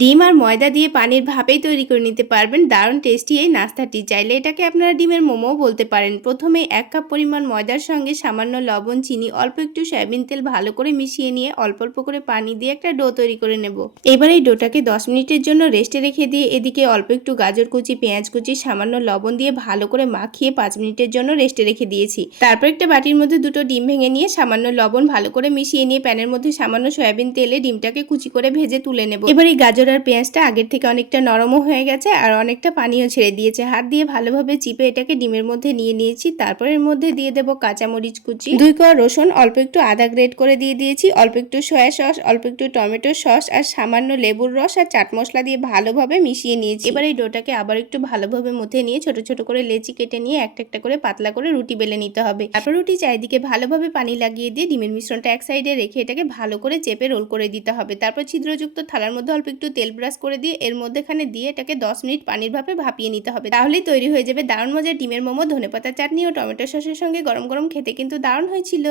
ডিম আর ময়দা দিয়ে পানির ভাপেই তৈরি করে নিতে পারবেন দারুণ টেস্টি এই নাস্তাটি। চাইলে এটাকে আপনারা ডিমের মোমোও বলতে পারেন। প্রথমে 1 কাপ পরিমাণ ময়দার সঙ্গে সামান্য লবণ, চিনি, অল্প একটু সয়াবিন তেল ভালো করে মিশিয়ে নিয়ে অল্প অল্প করে পানি দিয়ে একটা ডো তৈরি করে নেব। এবার এই ডোটাকে 10 মিনিটের জন্য রেস্টে রেখে দিয়ে এদিকে অল্প একটু গাজর কুচি, পেঁয়াজ কুচি, সামান্য লবণ দিয়ে ভালো করে মাখিয়ে 5 মিনিটের জন্য রেস্টে রেখে দিয়েছি। তারপর একটা বাটির মধ্যে দুটো ডিম ভেঙে নিয়ে সামান্য লবণ ভালো করে মিশিয়ে নিয়ে প্যানের মধ্যে সামান্য সয়াবিন তেলে ডিমটাকে কুচি করে ভেজে তুলে নেব। এবার এই গাজর আর পেঁয়াজটা আগের থেকে অনেকটা নরমও হয়ে গেছে আর অনেকটা পানিও ছেড়ে দিয়েছে। হাত দিয়ে ভালোভাবে চিপে এটাকে ডিমের মধ্যে নিয়ে নিয়েছি। তারপর এর মধ্যে দিয়ে দেব কাঁচামরিচ কুচি, 2 কোয়া রসুন, অল্প একটু আদা গ্রেট করে দিয়ে দিয়েছি, অল্প একটু সয়া সস, অল্প একটু টমেটো সস আর সামান্য লেবুর রস আর চাট মশলা দিয়ে ভালোভাবে মিশিয়ে নিয়েছি। এবার এই ডোটাকে আবার একটু ভালোভাবে মথে নিয়ে ছোট ছোট করে লেচি কেটে নিয়ে একটা একটা করে পাতলা করে রুটি বেলে নিতে হবে। তারপর রুটি চারিদিকে ভালোভাবে পানি লাগিয়ে দিয়ে ডিমের মিশ্রণটা এক সাইডে রেখে এটাকে ভালো করে চেপে রোল করে দিতে হবে। তারপর ছিদ্রযুক্ত থালার মধ্যে অল্প একটু তেল ব্রাশ করে দিয়ে এর মধ্যেখানে দিয়ে এটাকে 10 মিনিট পানির ভাপে ভাপিয়ে নিতে হবে। তাহলেই তৈরি হয়ে যাবে দারুণ মজার ডিমের মোমো। ধনেপাতার চাটনি ও টমেটো সসের সঙ্গে গরম গরম খেতে কিন্তু দারুণ হয়েছিল।